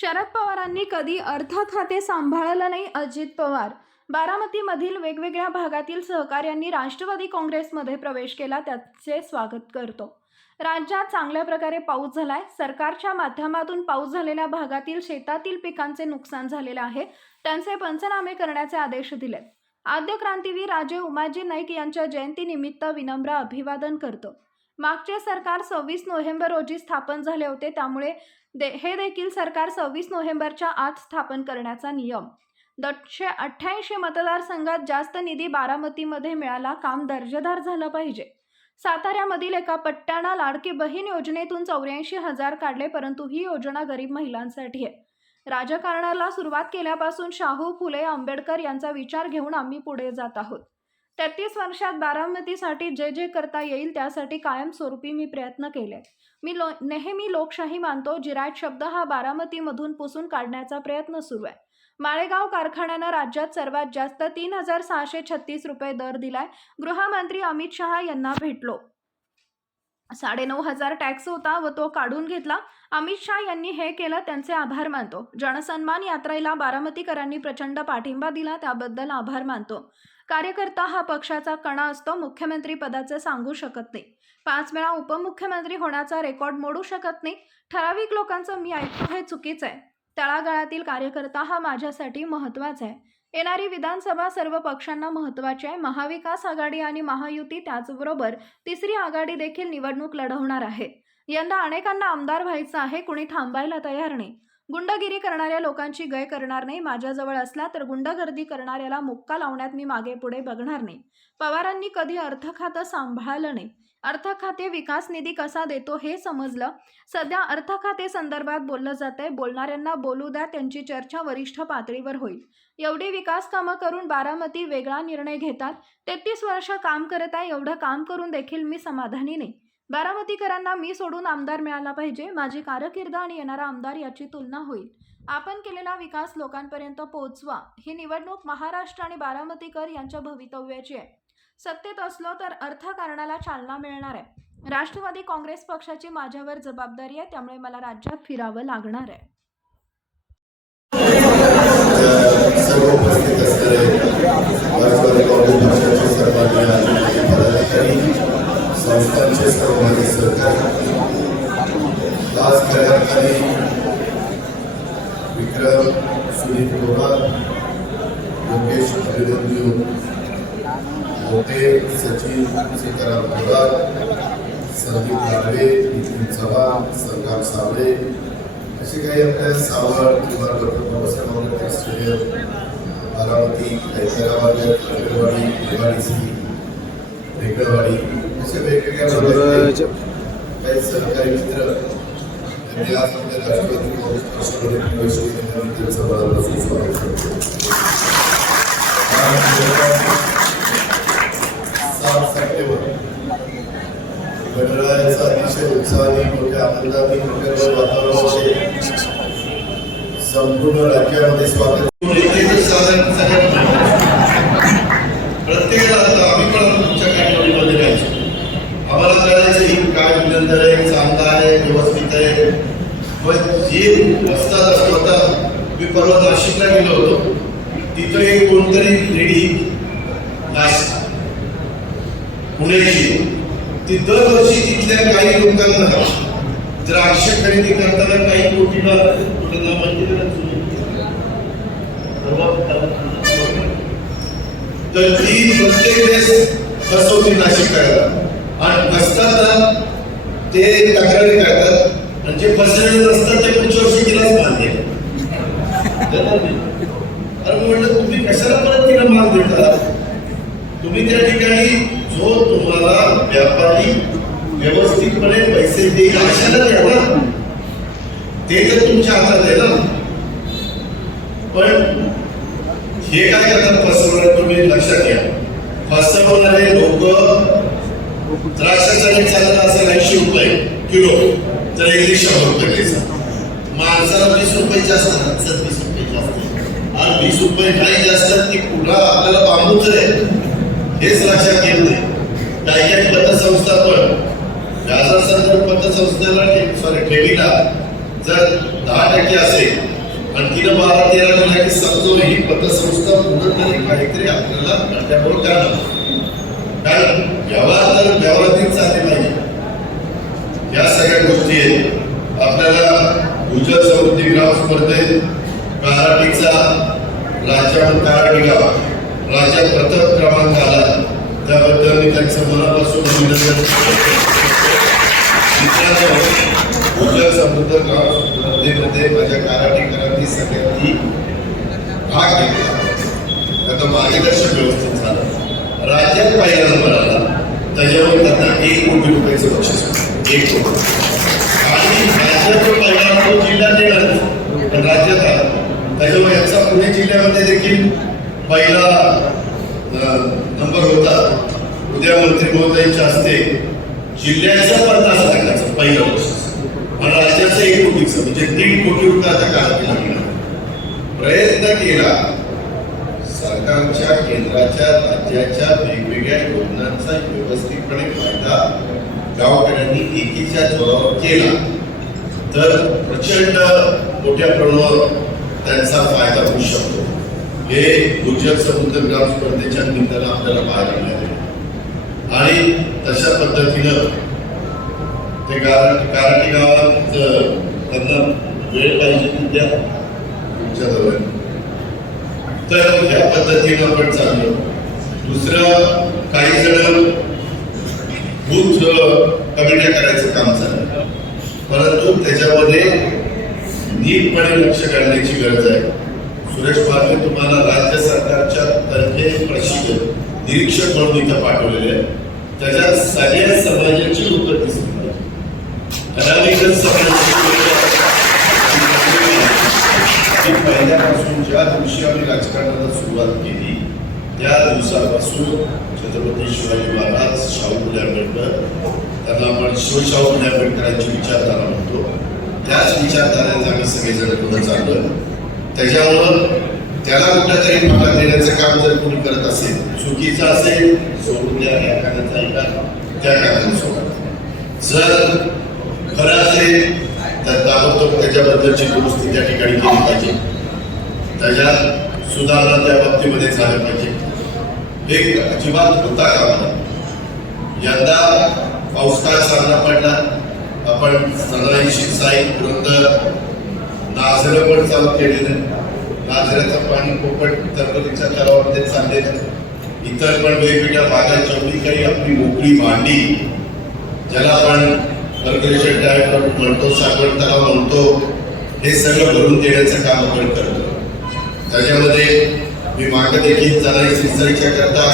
शरद पवारांनी कधी अर्थ खाते सांभाळलं नाही अजित पवार. बारामतीमधील वेगवेगळ्या भागातील सहकार्यांनी राष्ट्रवादी काँग्रेसमध्ये प्रवेश केला त्याचे स्वागत करतो. राज्यात चांगल्या प्रकारे पाऊस झालाय. सरकारच्या माध्यमातून पाऊस झालेल्या भागातील शेतातील पिकांचे नुकसान झालेले आहे. त्यांचे पंचनामे करण्याचे आदेश दिलेत. आद्य क्रांतीवीर राजे उमाजी नाईक यांच्या जयंतीनिमित्त विनम्र अभिवादन करतो. मागचे सरकार सव्वीस नोव्हेंबर रोजी स्थापन झाले होते त्यामुळे दे हे देखील सरकार सव्वीस नोव्हेंबरच्या आत स्थापन करण्याचा नियम. दोनशे अठ्ठ्याऐंशी मतदारसंघात जास्त निधी बारामतीमध्ये मिळाला काम दर्जेदार झालं पाहिजे. साताऱ्यामधील एका पट्ट्यानं लाडकी बहीण योजनेतून चौऱ्याऐंशी हजार काढले परंतु ही योजना गरीब महिलांसाठी आहे. राजकारणाला सुरुवात केल्यापासून शाहू फुले आंबेडकर यांचा विचार घेऊन आम्ही पुढे जात आहोत. तेहतीस वर्षात बारामतीसाठी जे जे करता येईल त्यासाठी कायमस्वरूपी मी प्रयत्न केले. मी लो नेहमी लोकशाही मानतो जिरायत शब्द हा बारामतीमधून पुसून काढण्याचा प्रयत्न सुरू आहे. माळेगाव कारखान्यानं राज्यात सर्वात जास्त तीन हजार सहाशे छत्तीस रुपये दर दिलाय. गृहमंत्री अमित शहा यांना भेटलो. साडेनऊ हजार टॅक्स होता व तो काढून घेतला. अमित शहा यांनी हे केलं त्यांचे आभार मानतो. जनसन्मान यात्रेला बारामतीकरांनी प्रचंड पाठिंबा दिला त्याबद्दल आभार मानतो. कार्यकर्ता हा पक्षाचा कणा असतो मुख्यमंत्री पदाचे सांगू शकत नाही. पाच वेळा उपमुख्यमंत्री होण्याचा रेकॉर्ड मोडू शकत नाही. ठराविक लोकांचं मी ऐकतो हे चुकीचं आहे. तळागाळातील कार्यकर्ता हा माझ्यासाठी महत्त्वाचा आहे. येणारी विधानसभा सर्व पक्षांना महत्त्वाची आहे. महाविकास आघाडी आणि महायुती त्याचबरोबर तिसरी आघाडी देखील निवडणूक लढवणार आहे. यंदा अनेकांना आमदार व्हायचं आहे. कुणी थांबायला तयार नाही. गुंडगिरी करणाऱ्या लोकांची गय करणार नाही माझ्याजवळ असला तर गुंडगर्दी करणाऱ्याला मुक्का लावण्यात मी मागे पुढे बघणार नाही. पवारांनी कधी अर्थ खातं सांभाळलं नाही. अर्थ खाते विकास निधी कसा देतो हे समजलं. सध्या अर्थ खाते संदर्भात बोललं जात आहे बोलणाऱ्यांना बोलू द्या त्यांची चर्चा वरिष्ठ पातळीवर होईल. एवढी विकास कामं करून बारामती वेगळा निर्णय घेतात. तेहतीस वर्ष काम करत आहे एवढं काम करून देखील मी समाधानी नाही. बारामतीकरांना मी सोडून आमदार मिळाला पाहिजे माझी कारकिर्द आणि येणारा आमदार याची तुलना होईल. आपण केलेला विकास लोकांपर्यंत पोहोचवा ही निवडणूक महाराष्ट्र आणि बारामतीकर यांच्या भवितव्याची आहे. सत्तेत असलो तर अर्थकारणाला चालना मिळणार आहे. राष्ट्रवादी काँग्रेस पक्षाची माझ्यावर जबाबदारी आहे त्यामुळे मला राज्यात फिरावं लागणार आहे. सर्व उपस्थित असणारे सीताराम पवार संदीप नागरे नितीन चव्हाण संग्राम साबळे असे काही आपल्या सावळ किंवा डॉक्टर बाबासाहेब आंबेडकर स्टेडियम बारामती हैदराबाद आंबेडवाडी निवाडीसी वेगळवाडी अशा वेगवेगळ्या काही सहकारी मित्र यांनी आज आपल्या राष्ट्रवादी पक्षामध्ये प्रवेश केल्याने त्यांचं मनापासून स्वागत करतो. सात सप्टेंबर गणरायाचा अतिशय उत्साहाने मोठ्या आनंदाने मोठ्या वातावरणामध्ये संपूर्ण राज्यामध्ये स्वागत प्रत्येकाला आता आम्ही पण तुमच्या कॅटेगरीमध्ये राहायचो आम्हाला कळायचं ही काय विनंतर आहे चांगला आहे व्यवस्थित आहे पण जे रस्ता जसा मी परवा नाशिकला गेलो होतो तिथं एक कोणतरी लेडी नाशिक पुण्याची ती दरवर्षी तिथल्या काही लोकांना द्राक्ष खरेदी करताना काही कोटीला तर ती प्रत्येक वेळेस फसवती नाशिक करायला. आणि फसताना ते तक्रारी करतात. आणि जे फसलेले नसतात ते पुढच्या वर्षी तिलाच मानते देतात अरे म्हटलं तुम्ही कशाला परत तिला मान देता तुम्ही त्या ठिकाणी जो तुम्हाला व्यापारी व्यवस्थितपणे पैसे देईल अशाला द्या ना. ते तर तुमच्या हातात आहे ना. पण हे काय करतात फसवणार तुम्ही लक्षात घ्या. फसवणारे लोक द्राक्षाचा रेट चालला असेल ऐंशी रुपये किलो. तर एकशे शंभर रुपये माणसाला वीस रुपये जास्त माणसात वीस रुपये जास्त. आणि वीस रुपये काही जास्त की पुन्हा आपल्याला बांबूच आहे. हेच लक्षात येत नाही काही काही पतसंस्था पण व्याजासंदर्भ पतसंस्थेला सॉरी ठेवीला. जर दहा टक्के असेल आणि बारा तेरा दिला की समजो ही पतसंस्था पूर्णपणे काहीतरी आपल्याला अड्ड्याबरोबर करणार. कारण व्यवहार तर व्यवहारातील चालले पाहिजे. या सगळ्या गोष्टी आहेत. आपल्याला गुजर समृद्धी ग्राम स्पर्धेत कराटीचा राज्यात कराटी गावा राज्यात प्रथम क्रमांक आला. त्याबद्दल मी त्यांचं मनापासून अभिनंदन करतो. मित्रांनो, गुजर समृद्ध ग्राम स्पर्धेमध्ये माझ्या कराटीकरांनी सगळ्यांनी भाग घेतला. त्याचं मार्गदर्शन व्यवस्थित झालं. राज्यात पहिला नंबर आला. त्याच्यावर त्यांना एक कोटी रुपयाचं बक्षीस एक कोटी. आणि राज्यात जो पहिला तो जिल्ह्यात येणार पण राज्यात आला. त्याच्यामुळे याचा पुणे जिल्ह्यामध्ये देखील पहिला नंबर होता उद्या मंत्री महोदयांच्या हस्ते. पण पन्नास लाखाचं पहिलं वर्ष. राज्याचं एक कोटीचं म्हणजे तीन कोटी रुपयाचा काळात लागला प्रयत्न केला. सरकारच्या केंद्राच्या राज्याच्या वेगवेगळ्या योजनांचा व्यवस्थितपणे फायदा गावकऱ्यांनी एकीच्या जोरावर केला. तर प्रचंड मोठ्या प्रमाणावर त्यांचा फायदा होऊ शकतो. हे गुजरात समुद्र ग्राम स्पर्धेच्या निमित्तानं आपल्याला पाहायला मिळाले. आणि तशा पद्धतीनं ते कारण कारटी गावात त्यांना वेळ पाहिजे तिथे तुमच्या जवळ तर ह्या पद्धतीनं आपण चाललो. दुसरं काही जण बूथ कमिट्या करायचं काम चाललं. परंतु त्याच्यामध्ये नीटपणे लक्ष घालण्याची गरज आहे. सुरेश पारवे तुम्हाला राज्य सरकारच्या तर्फे प्रशिक्षण निरीक्षक म्हणून इथं पाठवलेले आहे त्याच्यात सगळ्या समाजाची उत्तर दिसत अनामिकच समाजाची पहिल्यापासून ज्या दिवशी आम्ही राजकारणाला सुरुवात केली त्या दिवसापासून छत्रपती शिवाजी महाराज शाहू आंबेडकर त्यांना आपण शिवशाहू आंबेडकरांची विचारधारा म्हणतो. त्याच विचारधारेने आम्ही सगळेजण पुढे चाललो त्याच्यामुळं त्याला कुठल्यातरी भागात देण्याचं काम जर कोणी करत असेल चुकीचं असेल सोडून द्या या कानाचा ऐका त्या कानाला सोडा. जर खरं असेल तर ताबडतोब त्याच्याबद्दलची दुरुस्ती त्या ठिकाणी केली पाहिजे. त्याच्यात सुधारणा त्या बाबतीमध्ये झाल्या पाहिजे. एक अजिबात होता कामा यंदा पाऊस काळ चांगला पडला? आपण सनाई शिरसाई पुरंदर नाझरं पण चालू केलेलं नाझऱ्याचं पाणी पोपट तरबरीच्या तलावामध्ये चाललेलं इतर पण वेगवेगळ्या भागात जेवढी काही आपली मोकळी मांडी ज्याला आपण कर्करेशन टॅप म्हणतो साखर तलाव म्हणतो हे सगळं भरून देण्याचं काम आपण करतो. त्याच्यामध्ये मी मागं देखील जरा सिंचाईच्या करता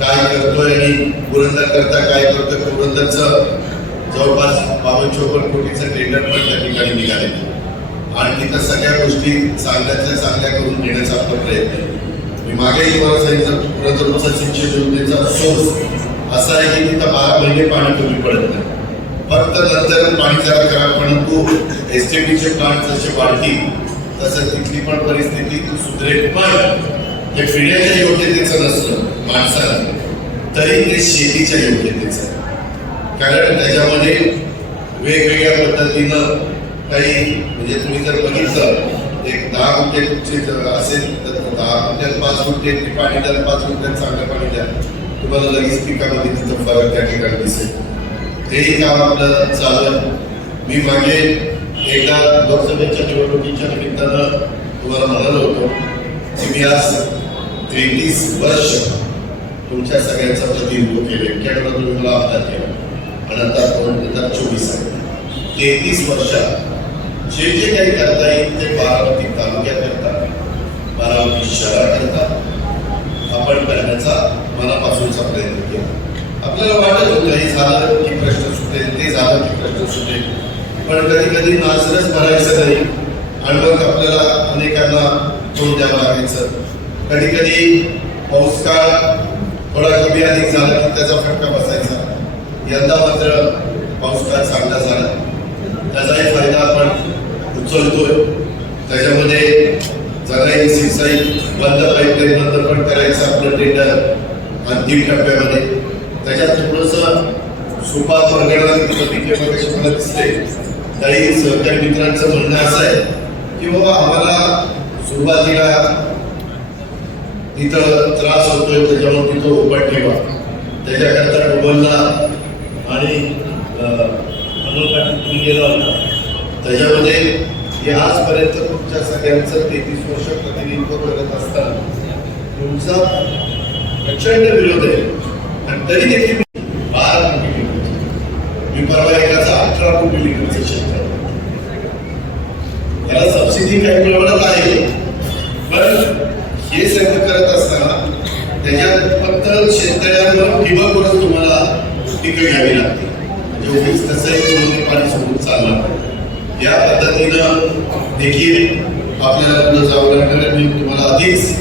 काय करतोय आणि पुरंदर करता काय करतोय पुरंदरचं जवळपास बावन्न चोपन्न कोटीचं टेंडर पण त्या ठिकाणी निघाले आणि तिथं सगळ्या गोष्टी चांगल्यातल्या चांगल्या करून घेण्याचा आपला प्रयत्न मी मागेही तुम्हाला सांगितलं पुरंदर सिंचन योजनेचा सोर्स असा आहे की तिथं बारा महिने पाणी कमी पडत नाही. फक्त नंतर पाणी जरा करा परंतु एस टी चे प्लांट जसे वाढतील तसं तिथली पण परिस्थिती सुधरेल. पण हे फिरण्याच्या योग्यतेचं नसलं माणसाला. तरी ते शेतीच्या योग्यतेचं कारण त्याच्यामध्ये वेगवेगळ्या पद्धतीनं काही म्हणजे तुम्ही जर बघितलं, एक दहा गुंठे असेल, तर दहा गुंठ्यात पाच गुंठे पाणी द्या पाच गुंठ्यात चांगलं पाणी द्या. तुम्हाला लगेच पिकामध्ये तिथं फरक त्या ठिकाणी दिसेल. तेही काम आपलं चालू मी मागे एकदा लोकसभेच्या निवडणुकीच्या निमित्तानं तुम्हाला म्हणालो होतो की मी आज तेहतीस वर्ष तुमच्या सगळ्यांचं प्रतिनिधित्व केलं एक्क्याण्णव तुम्ही मला आमदार केला. आणि आता दोन हज़ार चोवीस आहे. तेहतीस वर्षात जे जे काही करता येईल ते बारामती तालुक्याकरता बारामती शहराकरता आपण करण्याचा मनापासूनचा प्रयत्न केला. आपल्याला वाटत होतं हे झालं की प्रश्न सुटेल ते झालं की प्रश्न सुटेल. पण कधी कधी नाचरच भरायचं नाही. आणि मग आपल्याला अनेकांना तोंड द्यावं लागायचं. कधी कधी पाऊस काळ थोडा कमी अधिक झाला की त्याचा फटका बसायचा. यंदा मात्र पाऊस काळ चांगला झाला. त्याचाही त्याच्यामध्ये जगाई सिसाई बंद पाईपलाईन बंद पण करायचं आपलं टेंडर अंतिम टप्प्यामध्ये. त्याच्यात थोडंसं सुपा परगणा प्रतिक्रिया कशी मला दिसते. काही सहकारी मित्रांचं म्हणणं असं आहे की बाबा आम्हाला सुरुवातीला तिथं त्रास होतोय त्याच्यामुळे तिथं उभं ठेवा. त्याच्याकरता डोबलला आणि तुम्ही गेला होता. त्याच्यामध्ये की आजपर्यंत तुमच्या सगळ्यांचं तेवीस वर्ष प्रतिनिधित्व करत असताना तुमचा प्रचंड विरोध आहे. आणि तरी देखील मी बारा कोटी मी परवा एकाचा अठरा कोटी लिटरचं क्षेत्र त्याला सबसिडी काही प्रमाणात आहे. पण हे सगळं करत असताना त्याच्यात फक्त शेतकऱ्यांवर ठिबकवरच तुम्हाला पिकं घ्यावी लागते. म्हणजे उगीच तसंही तुम्ही पाणी सोडून चालणार या पद्धतीनं देखील आपल्याला पुढे जावं लागणार मी तुम्हाला आधीच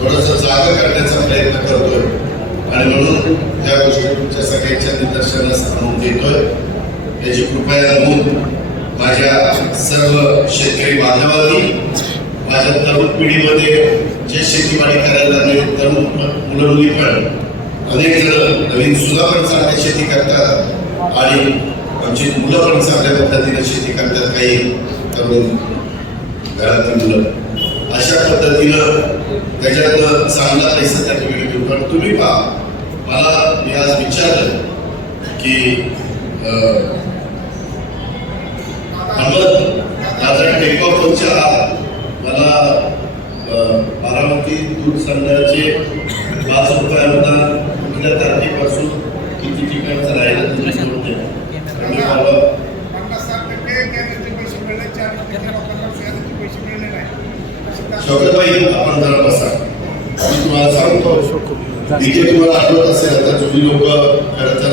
थोडंसं जागा करण्याचा प्रयत्न करतोय. आणि म्हणून त्या गोष्टी तुमच्या सगळ्यांच्या निदर्शनास आणून देतोय. याची कृपया नमूद माझ्या सर्व शेतकरी बांधवांनी माझ्या तरुण पिढीमध्ये जे शेतीवाडी करायला लागले तरुण मुलं मुली पण अनेक जण नवीन सुद्धा पण चांगली शेती करतात. आणि आमची मुलं पण चांगल्या पद्धतीने शेती करतात काही तरुण घरातली मुलं. अशा पद्धतीनं त्याच्यातनं चांगला पैसा त्या ठिकाणी मिळतो. पण तुम्ही पहा मला मी आज विचारलं की अं, अहमद माझा टेकऑफच्या मला बारामती दूध संघाचे पाच रुपये अनुदान कुठल्या तारखेपासून किती ठिकाणचं राहिलं तुम्ही सांगून मला पन्नास साठ टक्के पैसे मिळले चाळीस टक्के लोकांना पैसे मिळले नाही शौकतबाई आपण जरा बसा. मी तुम्हाला सांगतो इथे तुम्हाला आठवत असेल आता जुनी लोक खरं तर